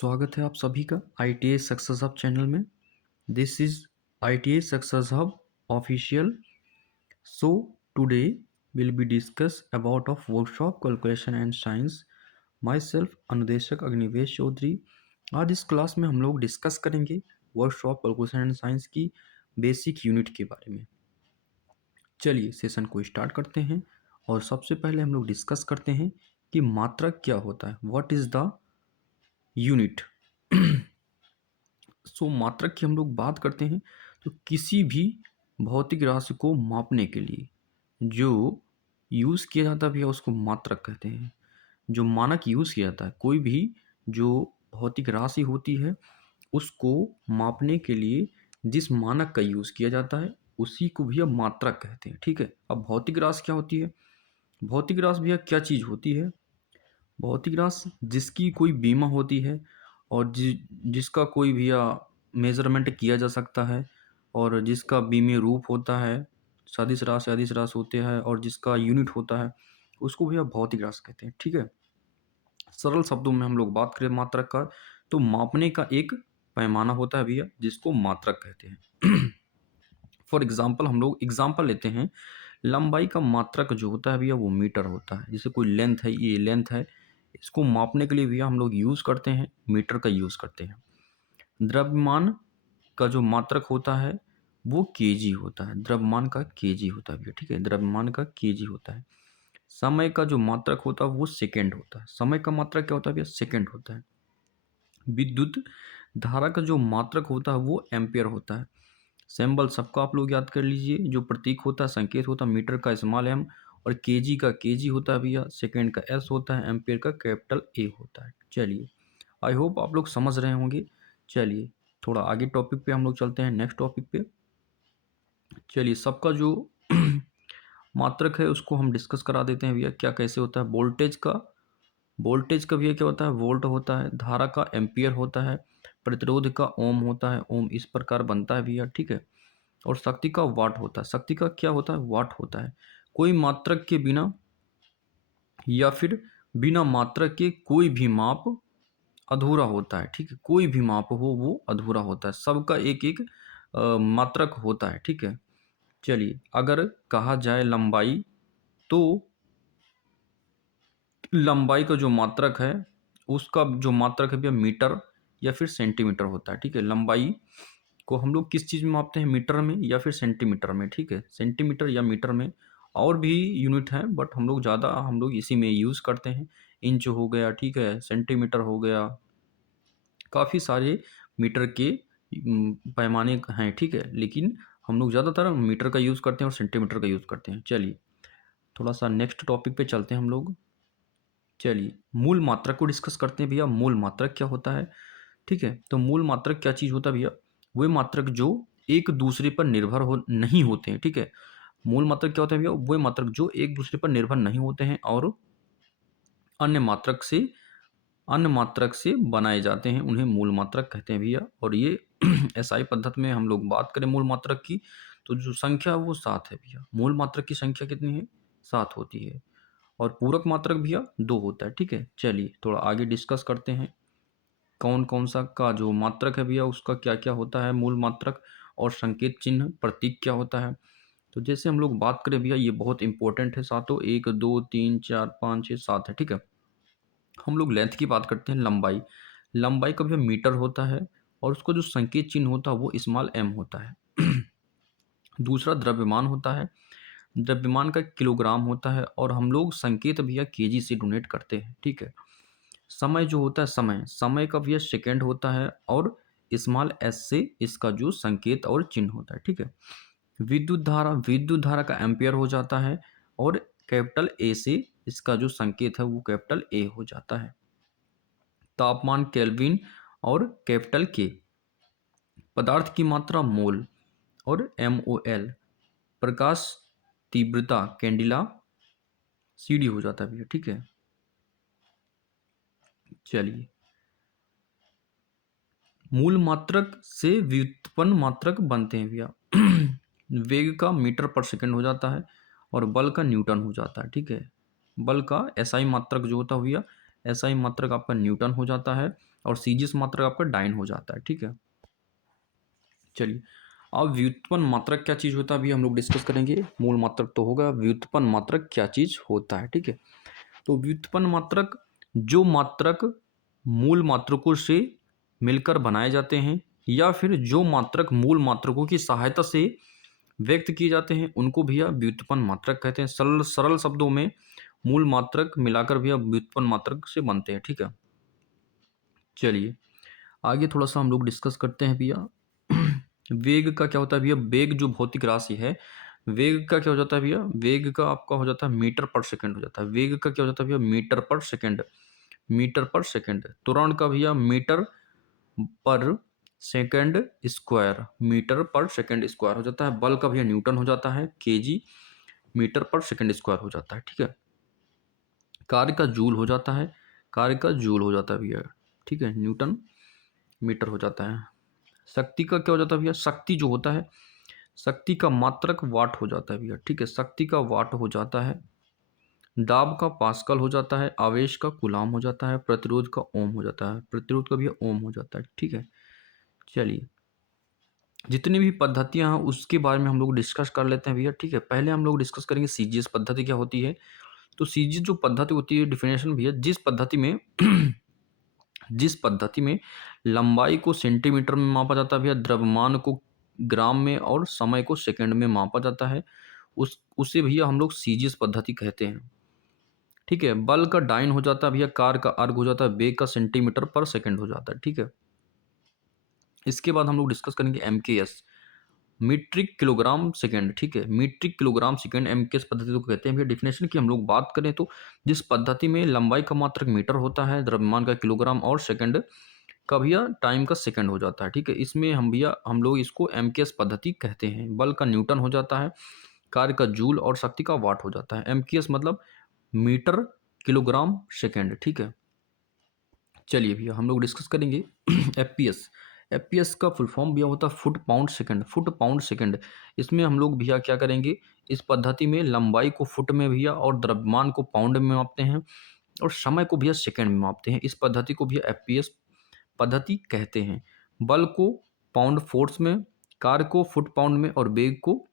स्वागत है आप सभी का ITA सक्सेस हब चैनल में। This is ITA success hub official. So today will be discuss about of workshop calculation and science. My self अनुदेशक अग्निवेश चौधरी। आज इस क्लास में हम लोग डिस्कस करेंगे वर्कशॉप कैलकुलेशन एंड साइंस की बेसिक यूनिट के बारे में। चलिए सेशन को स्टार्ट करते हैं और सबसे पहले हम लोग डिस्कस करते हैं कि मात्रक क्या होता है। What is the unit. So मात्रक की हम लोग बात करते हैं तो किसी भी भौतिक राशि को मापने के लिए जो यूज़ किया जाता है भैया उसको मात्रक कहते हैं। जो मानक यूज़ किया जाता है, कोई भी जो भौतिक राशि होती है उसको मापने के लिए जिस मानक का यूज़ किया जाता है उसी को भैया मात्रक कहते हैं। ठीक है। अब भौतिक राशि क्या होती है? भौतिक राशि भैया क्या चीज़ होती है? भौतिक राशि जिसकी कोई बीमा होती है और जिसका कोई भैया मेजरमेंट किया जा सकता है और जिसका बीमीय रूप होता है, सदिश राशि अदिश राशि होते हैं और जिसका यूनिट होता है उसको भैया भौतिक राशि कहते हैं। ठीक है। सरल शब्दों में हम लोग बात करें मात्रक का तो मापने का एक पैमाना होता है भैया जिसको मात्रक कहते हैं। फॉर एग्जाम्पल हम लोग एग्जाम्पल लेते हैं, लंबाई का मात्रक जो होता है भैया वो मीटर होता है। जैसे कोई लेंथ है, ये लेंथ है, इसको मापने के लिए भैया हम लोग यूज़ करते हैं मीटर का यूज़ करते हैं। द्रव्यमान का जो मात्रक होता है वो केजी होता है। द्रव्यमान का केजी होता है भैया। ठीक है। द्रव्यमान का केजी होता है। समय का जो मात्रक होता है वो सेकेंड होता है। समय का मात्रक क्या होता है भैया? सेकेंड होता है। विद्युत धारा का जो मात्रक होता है वो एम्पियर होता है। सिंबल सबका आप लोग याद कर लीजिए। जो प्रतीक होता है, संकेत होता है, मीटर का स्मॉल एम और केजी का केजी होता है भैया, सेकेंड का एस होता है, एम्पियर का कैपिटल ए होता है। चलिए, आई होप आप लोग समझ रहे होंगे। चलिए थोड़ा आगे टॉपिक पे हम लोग चलते हैं, नेक्स्ट टॉपिक पे। चलिए सबका जो मात्रक है उसको हम डिस्कस करा देते हैं भैया। क्या कैसे होता है? वोल्टेज का भैया क्या होता है? वोल्ट होता है। धारा का एम्पियर होता है। प्रतिरोध का ओम होता है। ओम इस प्रकार बनता है भैया। ठीक है। और शक्ति का वाट होता है। शक्ति का क्या होता है? वाट होता है। कोई मात्रक के बिना या फिर बिना मात्रक के कोई भी माप अधूरा होता है। ठीक है। कोई भी माप हो वो अधूरा होता है। सबका एक एक मात्रक होता है। ठीक है। चलिए अगर कहा जाए लंबाई, तो लंबाई का जो मात्रक है उसका जो मात्रक है भैया मीटर या फिर सेंटीमीटर होता है। ठीक है। लंबाई को हम लोग किस चीज़ में मापते हैं? मीटर में या फिर सेंटीमीटर में। ठीक है। सेंटीमीटर या मीटर में। और भी यूनिट है बट हम लोग इसी में यूज़ करते हैं। इंच हो गया, ठीक है, सेंटीमीटर हो गया, काफ़ी सारे मीटर के पैमाने हैं। ठीक है। लेकिन हम लोग ज़्यादातर मीटर का यूज़ करते हैं और सेंटीमीटर का यूज़ करते हैं। चलिए थोड़ा सा नेक्स्ट टॉपिक पे चलते हैं हम लोग। चलिए मूल मात्रक को डिस्कस करते हैं भैया। मूल मात्रक क्या होता है? ठीक है। तो मूल मात्रक क्या चीज़ होता है भैया? वे मात्रक जो एक दूसरे पर निर्भर हो नहीं होते हैं। ठीक है। मूल मात्रक क्या होता है भैया? वे मात्रक जो एक दूसरे पर निर्भर नहीं होते हैं और अन्य मात्रक से बनाए जाते हैं, उन्हें मूल मात्रक कहते हैं भैया। और ये एसआई पद्धति में हम लोग बात करें मूल मात्रक की तो जो संख्या है वो 7 है भैया। मूल मात्रक की संख्या कितनी है? 7 होती है। और पूरक मात्रक भैया 2 होता है। ठीक है। चलिए थोड़ा आगे डिस्कस करते हैं कौन कौन सा का जो मात्रक है भैया उसका क्या क्या होता है, मूल मात्रक और संकेत चिन्ह प्रतीक क्या होता है। तो जैसे हम लोग बात करें भैया, ये बहुत इंपॉर्टेंट है। सातों 1 2 3 4 5 6 7 है। ठीक है। हम लोग लेंथ की बात करते हैं। लंबाई, लंबाई का भैया मीटर होता है और उसका जो संकेत चिन्ह होता है वो स्मॉल एम होता है। दूसरा द्रव्यमान होता है। द्रव्यमान का किलोग्राम होता है और हम लोग संकेत भैया केजी से डोनेट करते हैं। ठीक है। समय जो होता है, समय का भैया सेकेंड होता है और स्मॉल एस से इसका जो संकेत और चिन्ह होता है। ठीक है। विद्युत धारा का एम्पियर हो जाता है और कैपिटल ए से इसका जो संकेत है वो कैपिटल ए हो जाता है। तापमान केल्विन और कैपिटल के। पदार्थ की मात्रा मोल और MOL। प्रकाश तीव्रता कैंडिला CD हो जाता है भैया। ठीक है। चलिए मूल मात्रक से व्युत्पन्न मात्रक बनते हैं भैया। वेग का मीटर पर सेकंड हो जाता है और बल का न्यूटन हो जाता है। ठीक है। बल का SI मात्रक जो होता है भैया SI मात्रक आपका न्यूटन हो जाता है और CGS मात्रक आपका डाइन हो जाता है। ठीक है, चलिए अब व्युत्पन्न मात्रक क्या चीज़ होता है अभी हम लोग डिस्कस करेंगे। मूल मात्रक तो होगा, व्युत्पन्न मात्रक क्या चीज़ होता है। ठीक है, तो व्युत्पन्न मात्रक जो मात्रक मूल मात्रकों से मिलकर बनाए जाते हैं या फिर जो मात्रक मूल मात्रकों की सहायता से व्यक्त किए जाते हैं उनको भी आप व्युत्पन्न मात्रक कहते हैं। सरल सरल शब्दों में मूल मात्रक मिलाकर भी आप व्युत्पन्न मात्रक से बनते हैं। ठीक है, चलिए आगे थोड़ा सा हम लोग डिस्कस करते हैं भैया। वेग का क्या होता है भैया, वेग जो भौतिक राशि है, वेग का क्या हो जाता है भैया, वेग का आपका हो जाता है मीटर पर सेकंड हो जाता है। वेग का क्या हो जाता है भैया, मीटर पर सेकंड, मीटर पर सेकंड। त्वरण का भैया मीटर पर सेकंड स्क्वायर, मीटर पर सेकंड स्क्वायर हो जाता है। बल का भैया न्यूटन हो जाता है, केजी मीटर पर सेकंड स्क्वायर हो जाता है। ठीक है, कार्य का जूल हो जाता है, कार्य का जूल हो जाता है भैया। ठीक है, न्यूटन मीटर हो जाता है। शक्ति का क्या हो जाता है भैया, शक्ति जो होता है, शक्ति का मात्रक वाट हो जाता है भैया। ठीक है, शक्ति का वाट हो जाता है। दाब का पास्कल हो जाता है, आवेश का कूलाम हो जाता है, प्रतिरोध का ओम हो जाता है, प्रतिरोध का भैया ओम हो जाता है। ठीक है, चलिए जितनी भी पद्धतियां हैं उसके बारे में हम लोग डिस्कस कर लेते हैं भैया। ठीक है, पहले हम लोग डिस्कस करेंगे CGS पद्धति क्या होती है। तो CGS जो पद्धति होती है, डिफिनेशन भैया, जिस पद्धति में लंबाई को सेंटीमीटर में मापा जाता है भैया, द्रव्यमान को ग्राम में और समय को सेकंड में मापा जाता है, उसे भैया हम लोग CGS पद्धति कहते हैं। ठीक है, बल का डाइन हो जाता है भैया, कार्य का अर्ग हो जाता है, वेग का सेंटीमीटर पर सेकंड हो जाता है। ठीक है, इसके बाद हम लोग डिस्कस करेंगे MKS, मीट्रिक किलोग्राम सेकंड। ठीक है, मीट्रिक किलोग्राम सेकंड MKS पद्धति को कहते हैं भैया। डिफिनेशन की हम लोग बात करें तो जिस पद्धति में लंबाई का मात्रक मीटर होता है, द्रव्यमान का किलोग्राम और सेकंड का भैया टाइम का सेकंड हो जाता है। ठीक है, इसमें हम लोग इसको MKS पद्धति कहते हैं। बल का न्यूटन हो जाता है, कार्य का जूल और शक्ति का वाट हो जाता है। MKS मतलब मीटर किलोग्राम सेकंड। ठीक है, चलिए भैया हम लोग डिस्कस करेंगे FPS। FPS का फुल फॉर्म भैया होता है foot pound second, foot pound second. इसमें हम लोग भैया क्या करेंगे, इस पद्धति में लंबाई को फुट में भैया और द्रव्यमान को पाउंड में मापते हैं और समय को भैया सेकंड में मापते हैं। इस पद्धति को भैया FPS पद्धति कहते हैं। बल को पाउंड फोर्स में, कार्य को फुट पाउंड में और वेग को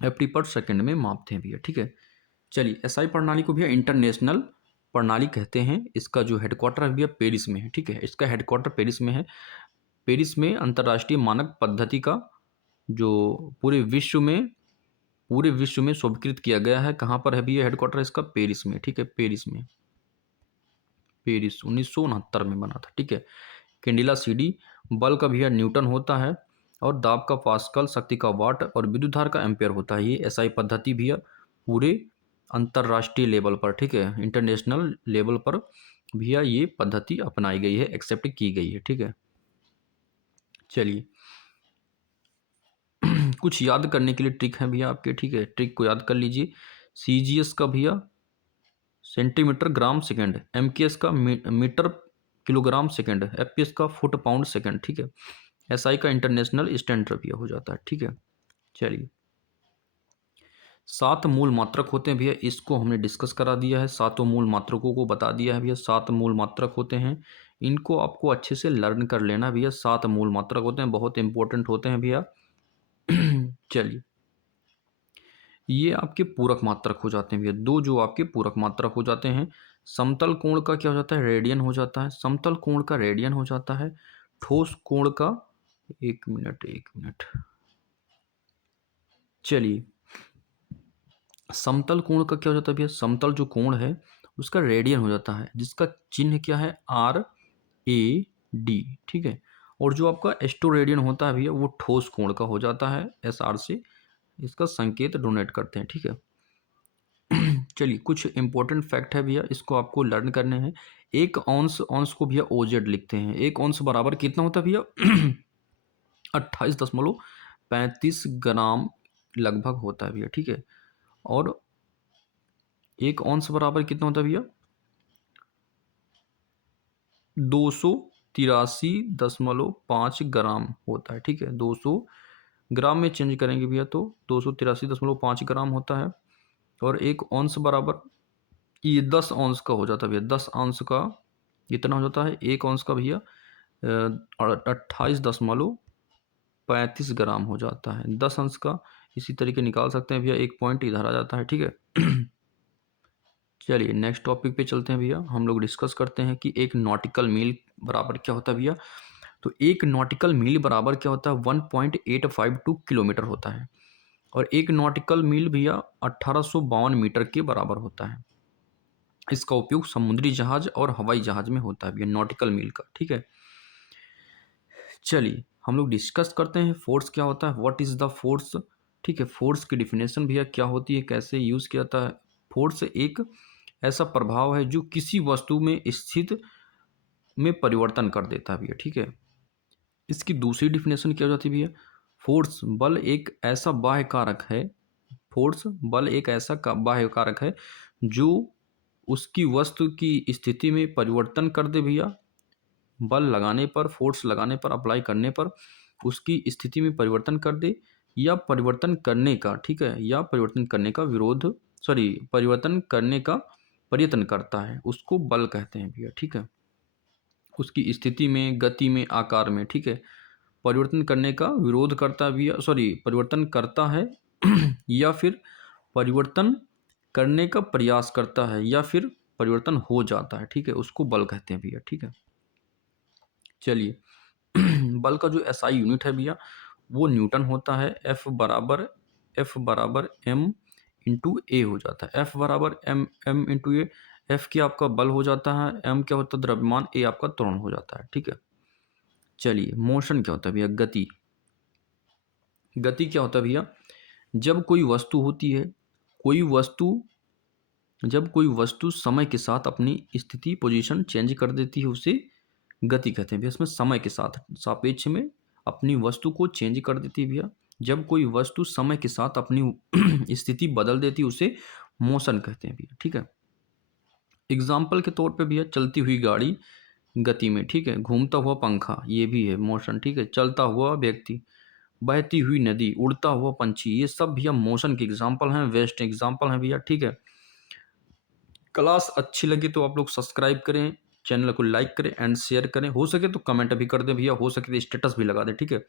FT पर सेकंड में मापते हैं भैया। ठीक है, चलिए SI प्रणाली को भैया इंटरनेशनल प्रणाली कहते हैं। इसका जो हेडक्वार्टर है भैया पेरिस में है। ठीक है, इसका हेडक्वार्टर पेरिस में है। पेरिस में अंतर्राष्ट्रीय मानक पद्धति का जो पूरे विश्व में स्वीकृत किया गया है। कहाँ पर है भैया हेडक्वार्टर इसका, पेरिस में। ठीक है, पेरिस में, पेरिस 1969 में बना था। ठीक है, कैंडिला CD, बल का भैया न्यूटन होता है और दाब का पास्कल, शक्ति का वाट और विद्युत धारा का एम्पेयर होता है। ये SI पद्धति भैया पूरे अंतर्राष्ट्रीय लेवल पर, ठीक है, इंटरनेशनल लेवल पर भैया ये पद्धति अपनाई गई है, एक्सेप्ट की गई है। ठीक है, चलिए कुछ याद करने के लिए ट्रिक है भैया आपके। ठीक है, ट्रिक को याद कर लीजिए। CGS का भैया सेंटीमीटर ग्राम सेकंड, MKS का मीटर किलोग्राम सेकंड, FPS का फुट पाउंड सेकंड। ठीक है, SI का इंटरनेशनल स्टैंडर्ड भैया हो जाता है। ठीक है, चलिए 7 मूल मात्रक होते हैं भैया, इसको हमने डिस्कस करा दिया है। 7 मूल मात्रकों को बता दिया है भैया। 7 मूल मात्रक होते हैं, इनको आपको अच्छे से लर्न कर लेना भैया। 7 मूल मात्रक होते हैं, बहुत इंपॉर्टेंट होते हैं भैया। चलिए ये आपके पूरक मात्रक हो जाते हैं भैया। दो जो आपके पूरक मात्रक हो जाते हैं, समतल कोण का क्या हो जाता है, रेडियन हो जाता है। समतल कोण का रेडियन हो जाता है। ठोस कोण का, एक मिनट, चलिए समतल कोण का क्या हो जाता है भैया, समतल जो कोण है उसका रेडियन हो जाता है, जिसका चिन्ह क्या है, RAD। ठीक है, और जो आपका एस्टोरेडियन होता है भैया वो ठोस कोण का हो जाता है, SR से इसका संकेत डोनेट करते हैं। ठीक है, चलिए कुछ इंपॉर्टेंट फैक्ट है भैया, इसको आपको लर्न करने हैं। एक औंस, औंस को भैया OZ लिखते हैं। एक औंस बराबर कितना होता है भैया 28.35 ग्राम लगभग होता है भैया। ठीक है, और एक औंस बराबर कितना होता है भैया 283.5 ग्राम होता है। ठीक है, 200 ग्राम में चेंज करेंगे भैया तो 283.5 ग्राम होता है। और एक औंस बराबर ये 10 औंस का हो जाता है भैया, 10 अंश का कितना हो जाता है, 1 औंस का भैया 28.35 ग्राम हो जाता है। 10 अंश का इसी तरीके निकाल सकते हैं भैया, एक पॉइंट इधर आ जाता है, ठीक है। चलिए नेक्स्ट टॉपिक पे चलते हैं भैया। हम लोग डिस्कस करते हैं कि एक नॉटिकल मील बराबर क्या होता है भैया। तो एक नॉटिकल मील बराबर क्या होता है, 1.852 किलोमीटर होता है। और एक नॉटिकल मील भैया 1852 मीटर के बराबर होता है। इसका उपयोग समुद्री जहाज और हवाई जहाज में होता है भैया, नॉटिकल मील का, ठीक है। चलिए हम लोग डिस्कस करते हैं फोर्स क्या होता है, व्हाट इज द फोर्स, ठीक है। फोर्स की डिफिनेशन भैया क्या होती है, कैसे यूज किया जाता है। फोर्स एक ऐसा प्रभाव है जो किसी वस्तु में स्थित में परिवर्तन कर देता है भैया, ठीक है। इसकी दूसरी डिफिनेशन क्या हो जाती है भैया, फोर्स बल एक ऐसा बाह्य कारक है, फोर्स बल एक ऐसा बाह्य कारक है जो उसकी वस्तु की स्थिति में परिवर्तन कर दे भैया। बल लगाने पर, फोर्स लगाने पर, अप्लाई करने पर उसकी स्थिति में परिवर्तन कर दे, या परिवर्तन करने का, ठीक है, या परिवर्तन करने का विरोध, सॉरी, परिवर्तन करने का प्रयत्न करता है, उसको बल कहते हैं भैया, ठीक है। उसकी स्थिति में, गति में, आकार में, ठीक है, परिवर्तन करने का विरोध करता है भैया, सॉरी, परिवर्तन करता है या फिर परिवर्तन करने का प्रयास करता है, या फिर परिवर्तन हो जाता है, ठीक है, उसको बल कहते हैं भैया, ठीक है। चलिए बल का जो एसआई यूनिट है भैया वो न्यूटन होता है। एफ बराबर एम इंटू ए हो जाता है। एफ बराबर एम इंटू ए, एफ क्या आपका बल हो जाता है, एम क्या होता है द्रव्यमान, ए आपका त्वरण हो जाता है, ठीक है। चलिए मोशन क्या होता है भैया, गति। गति क्या होता है भैया, जब कोई वस्तु होती है, कोई वस्तु जब कोई वस्तु समय के साथ अपनी स्थिति, पोजीशन चेंज कर देती है, उसे गति कहते हैं भैया। इसमें समय के साथ सापेक्ष में अपनी वस्तु को चेंज कर देती है भैया। जब कोई वस्तु समय के साथ अपनी स्थिति बदल देती है उसे मोशन कहते हैं भैया, ठीक है। एग्जाम्पल के तौर पे भैया चलती हुई गाड़ी गति में, ठीक है, घूमता हुआ पंखा ये भी है मोशन, ठीक है, चलता हुआ व्यक्ति, बहती हुई नदी, उड़ता हुआ पंछी, ये सब भैया मोशन के एग्जाम्पल हैं, वेस्ट एग्जाम्पल हैं भैया, ठीक है। क्लास अच्छी लगी तो आप लोग सब्सक्राइब करें, चैनल को लाइक करें एंड शेयर करें, हो सके तो कमेंट भी कर दें भैया, हो सके तो स्टेटस भी लगा दें, ठीक है।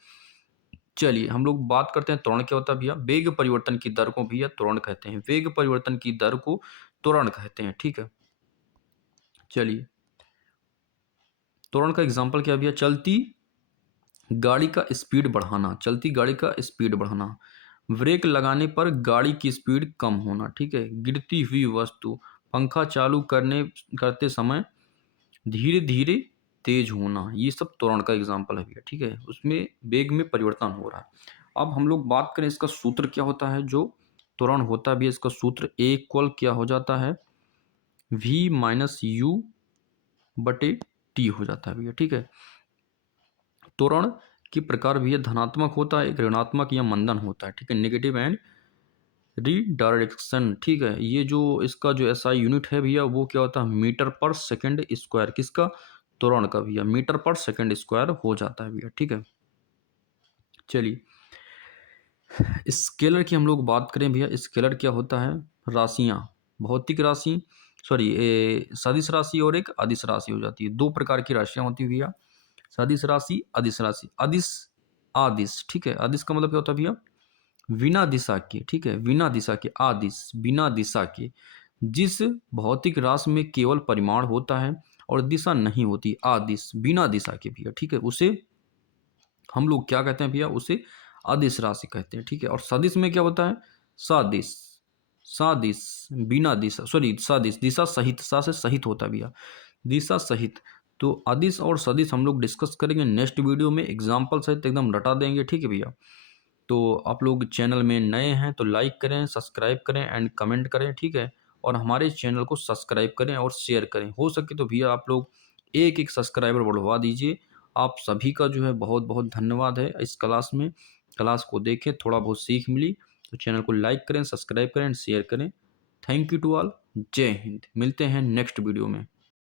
चलिए हम लोग बात करते हैं त्वरण क्या होता है भैया। वेग परिवर्तन की दर को भैया त्वरण कहते हैं, वेग परिवर्तन की दर को त्वरण कहते हैं, ठीक है। चलिए त्वरण का एग्जाम्पल क्या भैया, चलती गाड़ी का स्पीड बढ़ाना, चलती गाड़ी का स्पीड बढ़ाना, ब्रेक लगाने पर गाड़ी की स्पीड कम होना, ठीक है, गिरती हुई वस्तु, पंखा चालू करते समय धीरे धीरे तेज होना, ये सब त्वरण का एग्जाम्पल है भैया, ठीक है, उसमें वेग में परिवर्तन हो रहा है। अब हम लोग बात करें इसका सूत्र क्या होता है, जो त्वरण होता है भैया, इसका सूत्र ए इक्वल क्या हो जाता है, v माइनस यू बटे टी हो जाता है भैया, ठीक है। त्वरण के प्रकार भैया धनात्मक होता है, एक ऋणात्मक या मंदन होता है, ठीक है, नेगेटिव एंड रिडायरेक्शन, ठीक है। ये जो इसका जो एसआई यूनिट है भैया वो क्या होता है, मीटर पर सेकंड स्क्वायर, किसका, त्वरण का भैया, मीटर पर सेकंड स्क्वायर हो जाता है भैया, ठीक है। चलिए स्केलर की हम लोग बात करें भैया, स्केलर क्या होता है, राशियां, भौतिक राशि, सॉरी सदिश राशि और एक अदिश राशि हो जाती है। दो प्रकार की राशियां होती है भैया, सदिश राशि, अदिश राशि। अदिश, आदिश, ठीक है, अदिश का मतलब क्या होता है भैया, बिना दिशा के, ठीक है, बिना दिशा के, आदिश बिना दिशा के, जिस भौतिक राशि में केवल परिमाण होता है और दिशा नहीं होती, आदिश बिना दिशा के भैया, ठीक है, उसे हम लोग क्या कहते हैं भैया, उसे अदिश राशि कहते हैं, ठीक है। और सदिश में क्या होता है, सादिश, सादिश बिना दिशा, सॉरी सादिश दिशा सहित, सा से सहित होता है भैया, दिशा सहित। तो अदिश और सदिश हम लोग डिस्कस करेंगे नेक्स्ट वीडियो में, एग्जाम्पल सहित एकदम रटा देंगे, ठीक है भैया। तो आप लोग चैनल में नए हैं तो लाइक करें, सब्सक्राइब करें एंड कमेंट करें, ठीक है। और हमारे चैनल को सब्सक्राइब करें और शेयर करें, हो सके तो भैया आप लोग एक एक सब्सक्राइबर बढ़वा दीजिए। आप सभी का जो है बहुत बहुत धन्यवाद है। इस क्लास में, क्लास को देखें, थोड़ा बहुत सीख मिली तो चैनल को लाइक करें, सब्सक्राइब करें एंड शेयर करें। थैंक यू टू ऑल, जय हिंद। मिलते हैं नेक्स्ट वीडियो में।